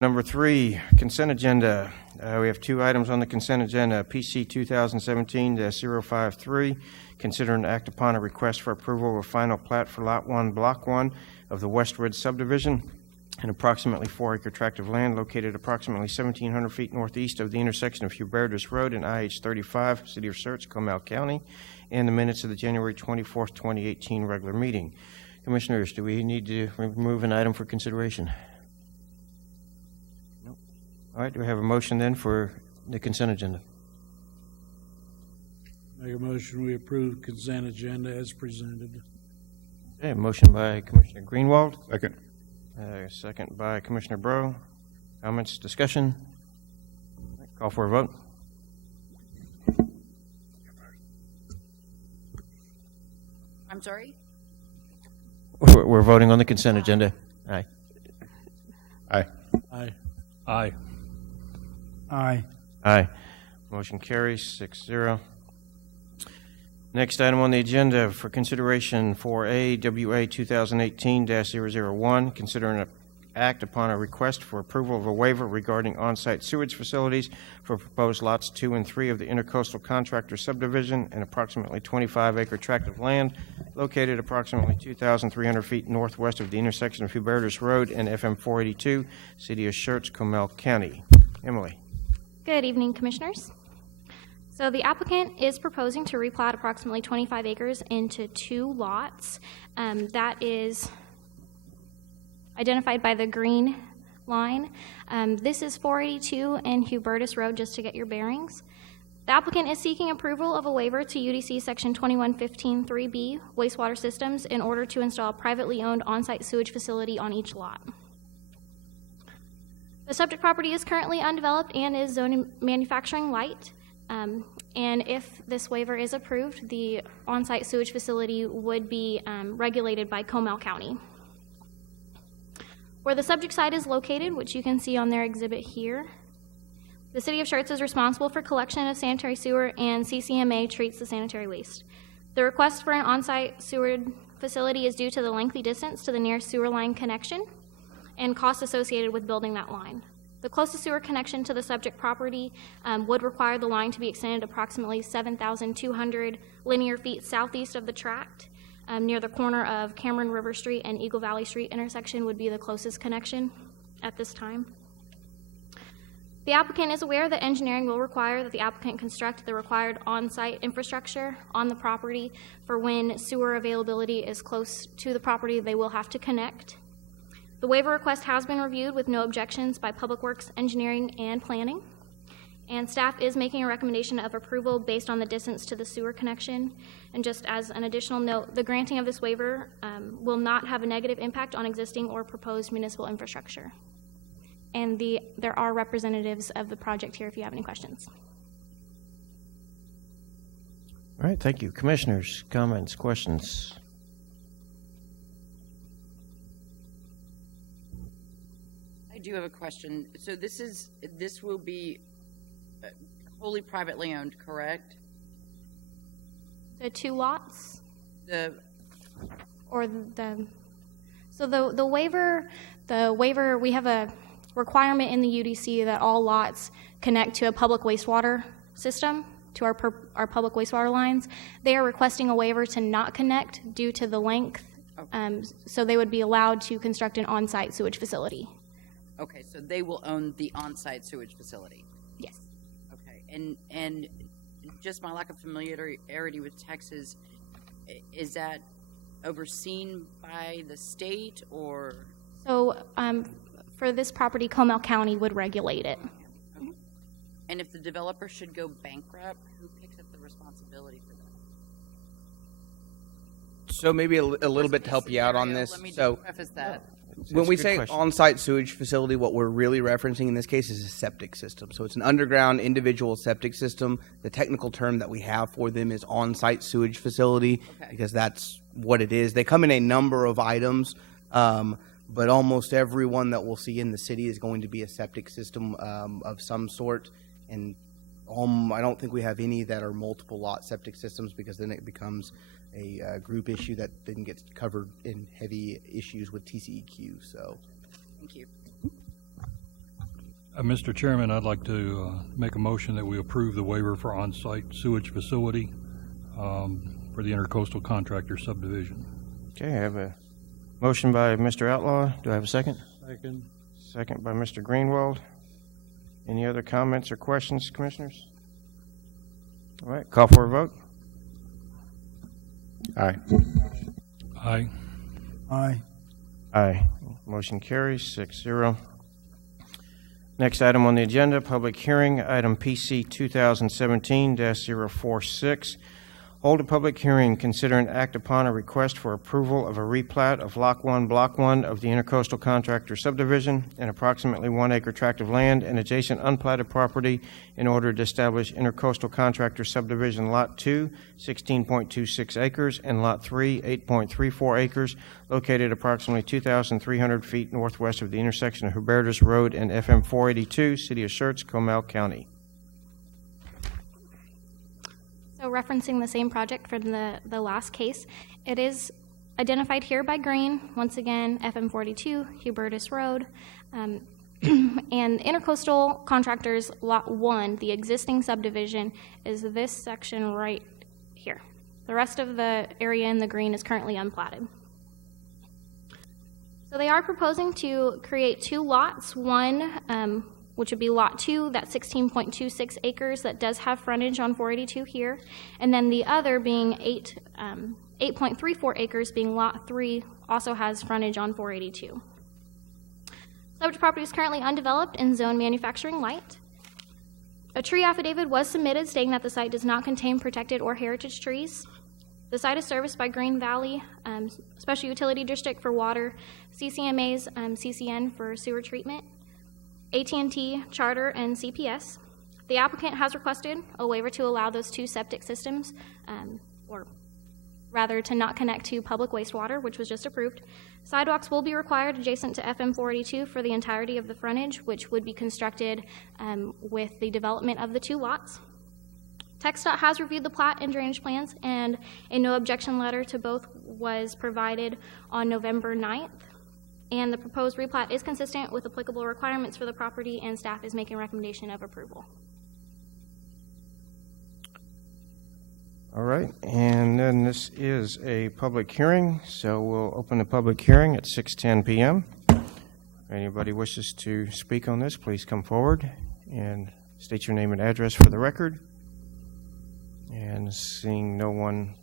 Number 3, consent agenda. We have 2 items on the consent agenda. PC 2017-053, consider and act upon a request for approval of a final plat for Lot 1, Block 1 of the Westwood subdivision, an approximately 4-acre tract of land located approximately 1,700 feet northeast of the intersection of Hubertus Road and IH-35, City of Schertz, Comal County, and the minutes of the January 24th, 2018 regular meeting. Commissioners, do we need to remove an item for consideration? No. All right, do we have a motion then for the consent agenda? Make a motion we approve consent agenda as presented. Okay, motion by Commissioner Greenwald. Second. Second by Commissioner Breaux. Comments, discussion? Call for a vote. I'm sorry? We're voting on the consent agenda. Aye. Aye. Aye. Aye. Aye. Aye. Motion carries 6-0. Next item on the agenda for consideration for AWA 2018-001, consider an act upon a request for approval of a waiver regarding on-site sewage facilities for proposed lots 2 and 3 of the Intercoastal Contractor subdivision, an approximately 25-acre tract of land located approximately 2,300 feet northwest of the intersection of Hubertus Road and FM 482, City of Schertz, Comal County. Emily. Good evening, Commissioners. So the applicant is proposing to replat approximately 25 acres into 2 lots. That is identified by the green line. This is 482 and Hubertus Road, just to get your bearings. The applicant is seeking approval of a waiver to UDC Section 2115-3B, wastewater systems, in order to install a privately owned on-site sewage facility on each lot. The subject property is currently undeveloped and is zoned manufacturing light. And if this waiver is approved, the on-site sewage facility would be regulated by Comal County. Where the subject site is located, which you can see on their exhibit here, the City of Schertz is responsible for collection of sanitary sewer, and CCMA treats the sanitary waste. The request for an on-site sewer facility is due to the lengthy distance to the nearest sewer line connection and costs associated with building that line. The closest sewer connection to the subject property would require the line to be extended approximately 7,200 linear feet southeast of the tract. Near the corner of Cameron River Street and Eagle Valley Street intersection would be the closest connection at this time. The applicant is aware that engineering will require that the applicant construct the required on-site infrastructure on the property. For when sewer availability is close to the property, they will have to connect. The waiver request has been reviewed with no objections by Public Works, Engineering, and Planning. And staff is making a recommendation of approval based on the distance to the sewer connection. And just as an additional note, the granting of this waiver will not have a negative impact on existing or proposed municipal infrastructure. And there are representatives of the project here if you have any questions. All right, thank you. Commissioners, comments, questions? I do have a question. So this will be wholly privately owned, correct? The 2 lots? The waiver, we have a requirement in the UDC that all lots connect to a public wastewater system, to our public wastewater lines. They are requesting a waiver to not connect due to the length, so they would be allowed to construct an on-site sewage facility. Okay, so they will own the on-site sewage facility. Yes. Okay, and just my lack of familiarity with Texas, is that overseen by the state or? So for this property, Comal County would regulate it. Okay. And if the developer should go bankrupt, who picks up the responsibility for that? So maybe a little bit to help you out on this. Let me So preface that. when we a good say question. on-site sewage facility, what we're really referencing in this case is a septic system. So it's an underground individual septic system. The technical term that we have for them is on-site sewage facility, because that's what it is. They come in a number of items, but almost every one that we'll see in the city is going to be a septic system of some sort. And I don't think we have any that are multiple lot septic systems, because then it becomes a group issue that then gets covered in heavy issues with TCEQ. So, Thank you. Mr. Chairman, I'd like to make a motion that we approve the waiver for on-site sewage facility for the intercoastal contractor subdivision. Okay, I have a motion by Mr. Outlaw. Do I have a second? Second. Second by Mr. Greenwald. Any other comments or questions, Commissioners? All right, call for a vote. Aye. Aye. Aye. Aye. Motion carries 6-0. Next item on the agenda, public hearing, item PC 2017-046. Hold a public hearing, consider and act upon a request for approval of a replat of Lot 1, Block 1 of the Intercoastal Contractor subdivision, an approximately 1 acre tract of land and adjacent unplatted property in order to establish Intercoastal Contractor subdivision Lot 2, 16.26 acres, and Lot 3, 8.34 acres, located approximately 2,300 feet northwest of the intersection of Hubertus Road and FM 482, City of Schertz, Comal County. So referencing the same project from the last case, it is identified here by green, once again, FM 42, Hubertus Road, and Intercoastal Contractors Lot 1, the existing subdivision, is this section right here. The rest of the area in the green is currently unplatted. So they are proposing to create 2 lots, one which would be Lot 2, that's 16.26 acres, that does have frontage on 482 here, and then the other being 8.34 acres, being Lot 3, also has frontage on 482. Subject property is currently undeveloped and zone manufacturing light. A tree affidavit was submitted stating that the site does not contain protected or heritage trees. The site is serviced by Green Valley Special Utility District for water, CCMA's CCN for sewer treatment, AT&T, Charter, and CPS. The applicant has requested a waiver to allow those 2 septic systems, or rather to not connect to public wastewater, which was just approved. Sidewalks will be required adjacent to FM 482 for the entirety of the frontage, which would be constructed with the development of the 2 lots. TxDOT has reviewed the plat and drainage plans, and a no objection letter to both was provided on November 9th. And the proposed replat is consistent with applicable requirements for the property, and staff is making recommendation of approval. All right, and then this is a public hearing, so we'll open the public hearing at 6:10 p.m. If anybody wishes to speak on this, please come forward and state your name and address for the record. And seeing no one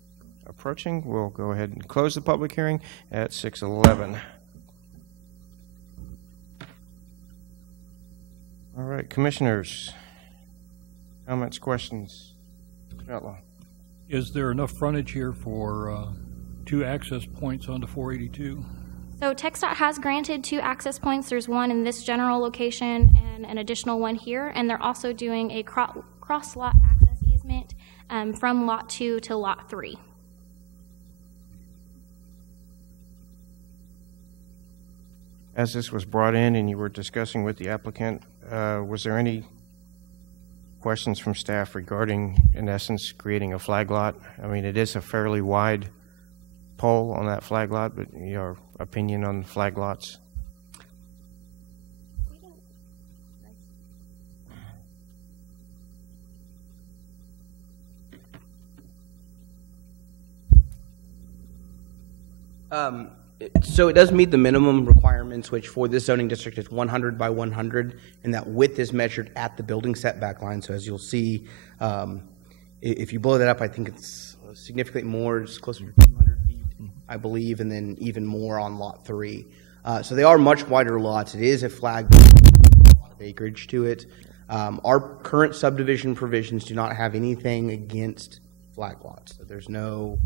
approaching, we'll go ahead and close the public hearing at 6:11. All right, Commissioners, comments, questions? Mr. Outlaw. Is there enough frontage here for 2 access points onto 482? So TxDOT has granted 2 access points. There's one in this general location and an additional one here, and they're also doing a cross-lot access easement from Lot 2 to Lot 3. As this was brought in and you were discussing with the applicant, was there any questions from staff regarding, in essence, creating a flag lot? I mean, it is a fairly wide pole on that flag lot, but your opinion on flag lots? So it does meet the minimum requirements, which for this zoning district is 100 by 100, and that width is measured at the building setback line. So as you'll see, if you blow that up, I think it's significantly more. It's closer to 200 feet, I believe, and then even more on Lot 3. So they are much wider lots. It is a flag with a lot of acreage to it. Our current subdivision provisions do not have anything against flag lots. So there's no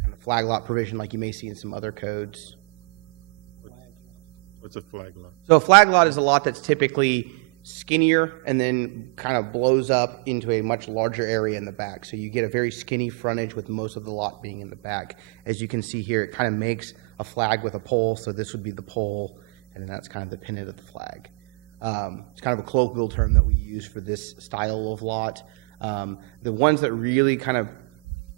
kind of flag lot provision like you may see in some other codes. What's a flag lot? So a flag lot is a lot that's typically skinnier and then kind of blows up into a much larger area in the back. So you get a very skinny frontage with most of the lot being in the back. As you can see here, it kind of makes a flag with a pole. So this would be the pole, and then that's kind of the pennant of the flag. It's kind of a colloquial term that we use for this style of lot. The ones that really kind of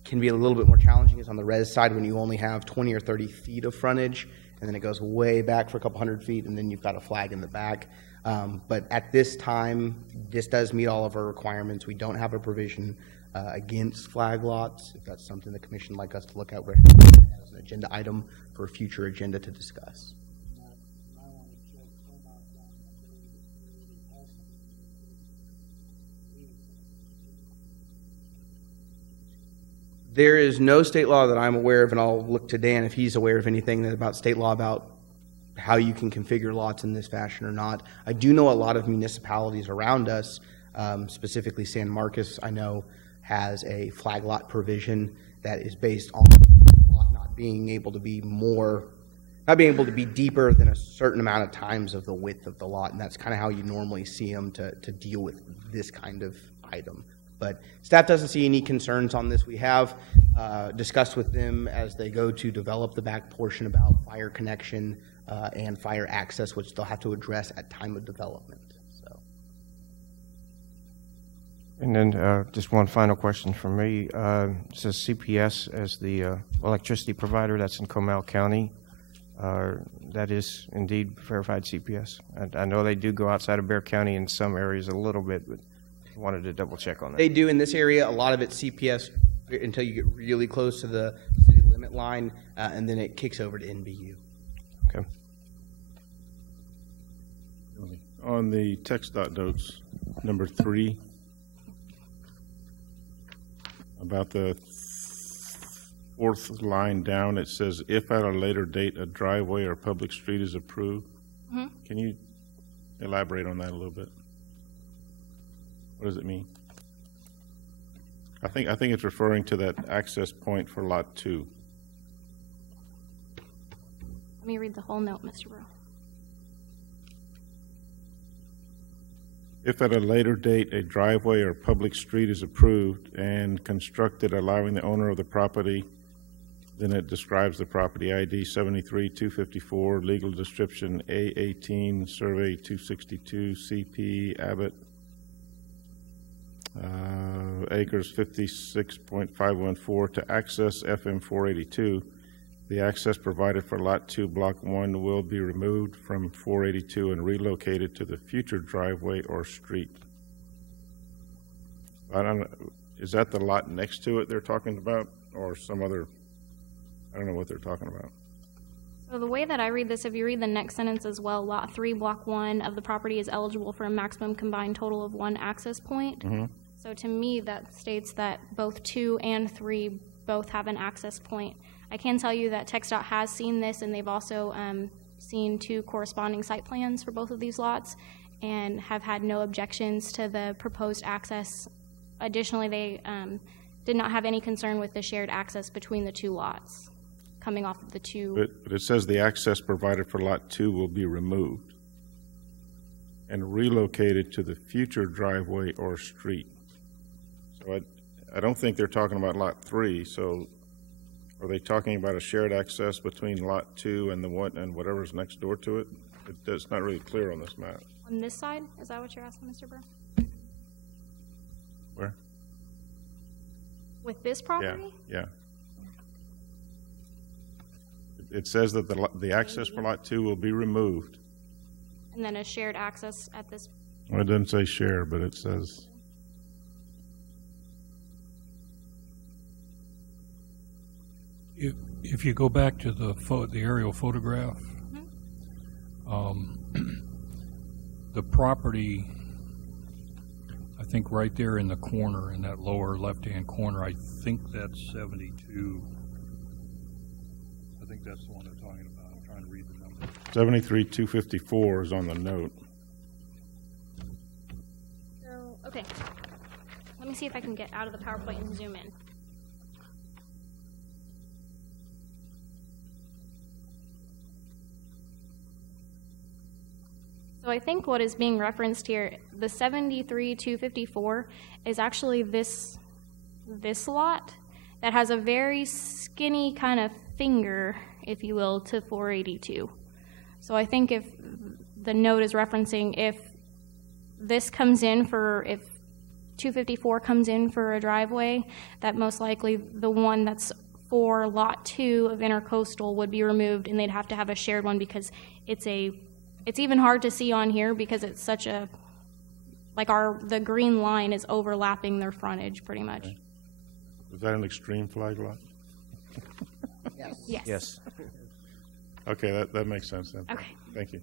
can be a little bit more challenging is on the res side when you only have 20 or 30 feet of frontage, and then it goes way back for a couple hundred feet, and then you've got a flag in the back. But at this time, this does meet all of our requirements. We don't have a provision against flag lots. If that's something the commission would like us to look at, we're as an agenda item for a future agenda to discuss. There is no state law that I'm aware of, and I'll look to Dan if he's aware of anything about state law about how you can configure lots in this fashion or not. I do know a lot of municipalities around us, specifically San Marcos, I know, has a flag lot provision that is based on the lot not being able to be deeper than a certain amount of times of the width of the lot, and that's kind of how you normally see them to deal with this kind of item. But staff doesn't see any concerns on this. We have discussed with them as they go to develop the back portion about fire connection and fire access, which they'll have to address at time of development. So. And then just one final question from me. It says CPS as the electricity provider. That's in Comal County. That is indeed verified CPS. I know they do go outside of Bexar County in some areas a little bit, but wanted to double check on that. They do in this area. A lot of it's CPS until you get really close to the city limit line, and then it kicks over to NBU. Okay. On the text dot notes, number 3, about the 4th line down, it says, if at a later date a driveway or public street is approved. Mm-hmm. Can you elaborate on that a little bit? What does it mean? I think it's referring to that access point for lot 2. Let me read the whole note, Mr. Brewer. If at a later date a driveway or public street is approved and constructed allowing the owner of the property, then it describes the property ID 73254, legal description A18, survey 262, CP, Abbott, acres 56.514 to access FM 482. The access provided for Lot 2, Block 1 will be removed from 482 and relocated to the future driveway or street. Is that the lot next to it they're talking about, or some other? I don't know what they're talking about. So the way that I read this, if you read the next sentence as well, Lot 3, Block 1 of the property is eligible for a maximum combined total of 1 access point. Mm-hmm. So to me, that states that both 2 and 3 both have an access point. I can tell you that TxDOT has seen this, and they've also seen 2 corresponding site plans for both of these lots and have had no objections to the proposed access. Additionally, they did not have any concern with the shared access between the 2 lots coming off of the 2. But it says the access provided for Lot 2 will be removed and relocated to the future driveway or street. So I don't think they're talking about Lot 3, so are they talking about a shared access between Lot 2 and the one and whatever's next door to it? It's not really clear on this map. On this side? Is that what you're asking, Mr. Burr? Where? With this property? Yeah. It says that the access for Lot 2 will be removed. And then a shared access at this. Well, it doesn't say share, but it says. If you go back to the aerial photograph, the property, I think right there in the corner, in that lower left-hand corner, I think that's 72. I think that's the one they're talking about. I'm trying to read the number. 73254 is on the note. So, okay. Let me see if I can get out of the PowerPoint and zoom in. So I think what is being referenced here, the 73254 is actually this lot that has a very skinny kind of finger, if you will, to 482. So I think if the note is referencing if this comes in for, if 254 comes in for a driveway, that most likely the one that's for Lot 2 of Intercoastal would be removed, and they'd have to have a shared one because it's a it's even hard to see on here because it's such a, like the green line is overlapping their frontage pretty much. Is that an extreme flag lot? Yes. Yes. Okay, that makes sense then. Okay. Thank you.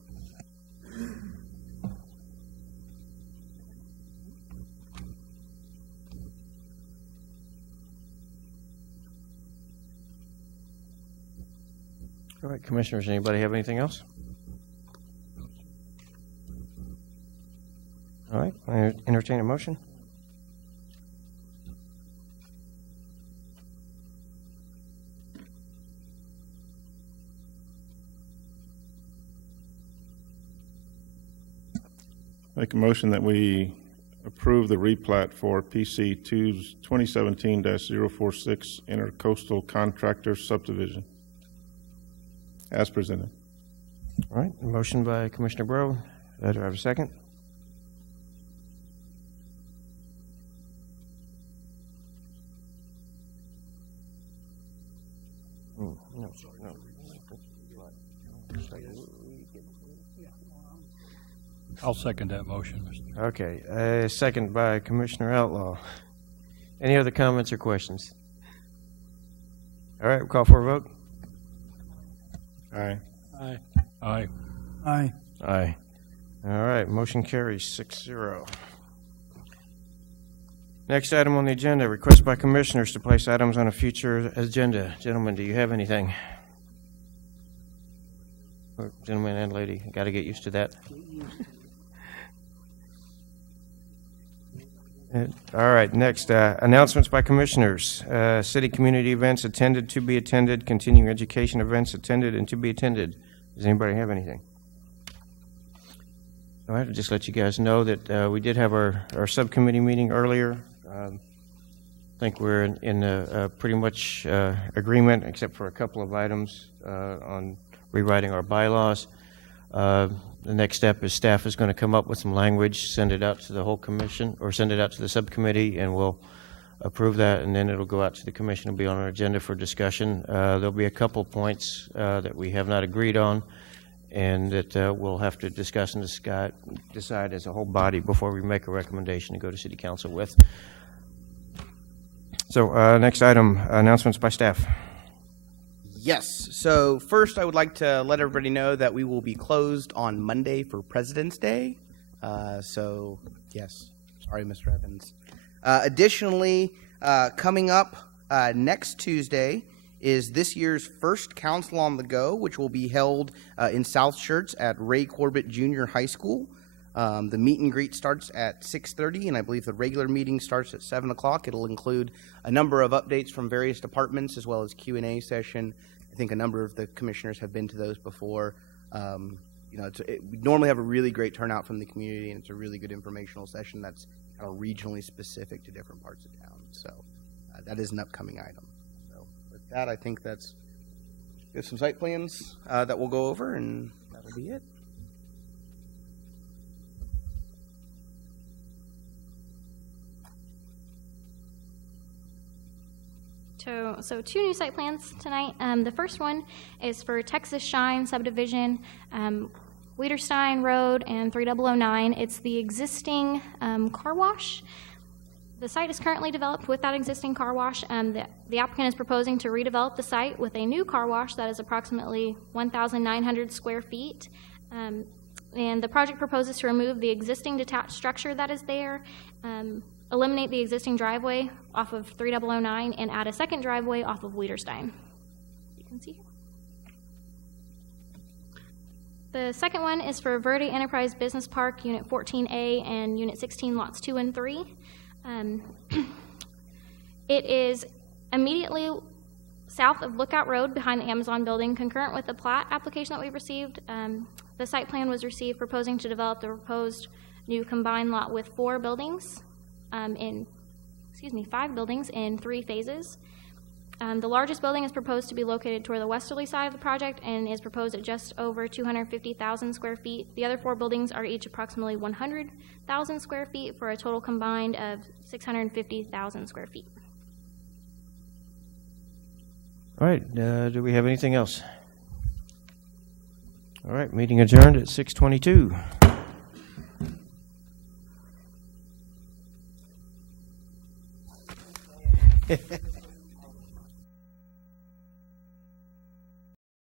All right, Commissioners, anybody have anything else? All right, I entertain a motion. Make a motion that we approve the replat for PC 2017-046 Intercoastal Contractor Subdivision as presented. All right, a motion by Commissioner Breaux. Do I have a second? No, sorry, no. I'll second that motion, Mr. Okay, second by Commissioner Outlaw. Any other comments or questions? All right, we'll call for a vote. Aye. Aye. Aye. Aye. Aye. All right, motion carries 6-0. Next item on the agenda, request by commissioners to place items on a future agenda. Gentlemen, do you have anything? Or gentleman and lady, got to get used to that. All right, next, announcements by commissioners. City community events attended, to be attended, continuing education events attended and to be attended. Does anybody have anything? All right, I'll just let you guys know that we did have our subcommittee meeting earlier. I think we're in a pretty much agreement, except for a couple of items on rewriting our bylaws. The next step is staff is going to come up with some language, send it out to the whole commission, or send it out to the subcommittee, and we'll approve that, and then it'll go out to the commission. It'll be on our agenda for discussion. There'll be a couple points that we have not agreed on, and that we'll have to discuss and decide as a whole body before we make a recommendation to go to City Council with. So next item, announcements by staff. Yes. So first, I would like to let everybody know that we will be closed on Monday for President's Day. So yes, sorry, Mr. Evans. Additionally, coming up next Tuesday is this year's first Council on the Go, which will be held in South Schertz at Ray Corbett Junior High School. The meet and greet starts at 6:30, and I believe the regular meeting starts at 7 o'clock. It'll include a number of updates from various departments as well as Q&A session. I think a number of the commissioners have been to those before. We normally have a really great turnout from the community, and it's a really good informational session that's kind of regionally specific to different parts of town. So that is an upcoming item. So with that, I think we have some site plans that we'll go over, and that'll be it. So two new site plans tonight. The first one is for Texas Shine subdivision, Wiederstein Road and 3009. It's the existing car wash. The site is currently developed with that existing car wash. The applicant is proposing to redevelop the site with a new car wash that is approximately 1,900 square feet. And the project proposes to remove the existing detached structure that is there, eliminate the existing driveway off of 3009, and add a second driveway off of Wiederstein. You can see here. The second one is for Verde Enterprise Business Park, Unit 14A and Unit 16, Lots 2 and 3. It is immediately south of Lookout Road behind the Amazon building, concurrent with the plat application that we received. The site plan was received proposing to develop the proposed new combined lot with 5 buildings in 3 phases. The largest building is proposed to be located toward the westerly side of the project and is proposed at just over 250,000 square feet. The other 4 buildings are each approximately 100,000 square feet for a total combined of 650,000 square feet. All right, do we have anything else? All right, meeting adjourned at 6:22.